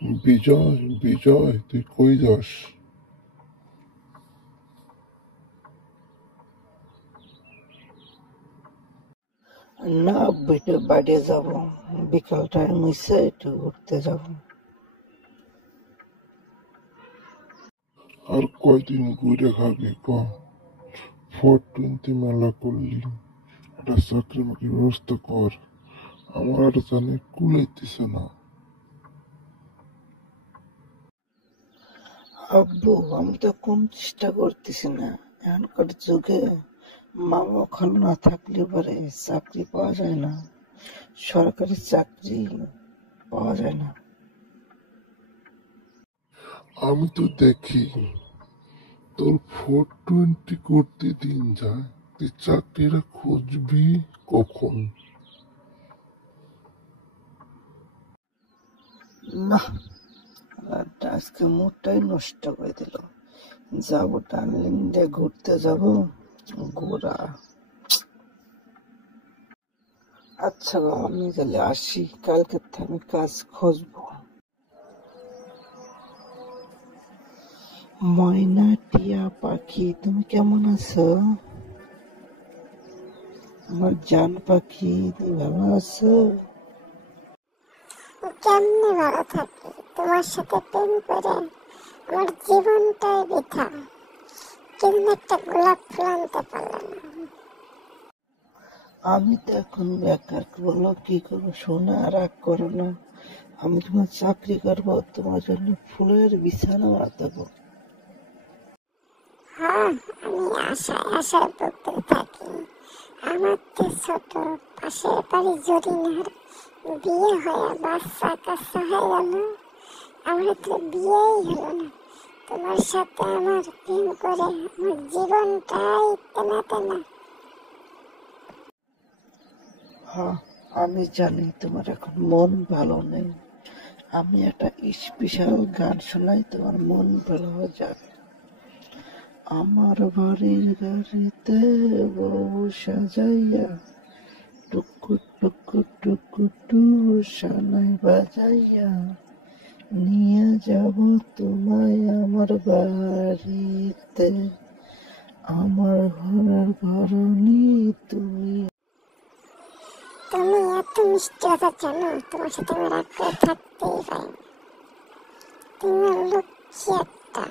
বিজয়, বিজয়, তুই কই যাস? না বেটে বাইরে যাব, বিকাল টাইম হইছে, একটু ঘুরতে যাব। আর কয়দিন ঘুরে খাবি ক? 420 মেলা করলি, একটা চাকরি মাকরি ব্যবস্থা কর। আমার আর জানে কুলাইতেছে না। আব্বু, আমি তো কোন চেষ্টা করতেছি না। এখনকার যুগে মামা খালু না থাকলে পারে চাকরি পাওয়া যায় না, সরকারি চাকরি পাওয়া যায় না। আমি তো দেখি তোর 420 করতে দিন যায়, তুই চাকরিটা খুঁজবি কখন? না, আজকে মুডটাই নষ্ট করে দিল। যাবো ডার্লিং ডে ঘুরতে যাব, ঘোরা। আচ্ছা বাবা, আমি তাহলে আসি, কালকে থেকে আমি কাজ খুঁজবো। ময়না টিয়া পাখি, তুমি কেমন আছো? আমার জান পাখি, তুমি ভালো আছো? কেমনে ভালো থাকি, তোমার সাথে প্রেম করে আমার জীবনটাই বৃথা। কিন্তু একটা গোলাপ ফুল আনতে পারলাম না। আমি তো এখন বেকার, বলো কি করবো? সোনা, রাগ করো না, আমি তোমার চাকরি করবো, তোমার জন্য ফুলের বিছানা দেবো। হ্যাঁ, আমি আশায় আশায় ভুগতে থাকি। আমার তো ছোট পাশের বাড়ি জরিনার বিয়ে হয়ে বাচ্চা কাচ্চা হয়ে গেল, আমার তো বিয়েই হলো না। তোমার সাথে আমার প্রেম করে আমার জীবনটাই তেনা তেনা। হ্যাঁ, আমি জানি তোমার এখন মন ভালো নেই। আমি একটা স্পেশাল গান শোনাই, তোমার মন ভালো হয়ে যাবে। আমার বাড়ির গাড়িতে বউ সাজাইয়া, টুকু টুকু টুকু টু সানাই বাজাইয়া, নিয়ে যাব তোমায় আমার বাড়িতে। আমার ঘরের ঘরণী তুমি। তুমি এত মিষ্টি কথা জানো, তোমার সাথে আমি রাগ করে থাকতেই পারি না। তুমি লক্ষ্মী একটা।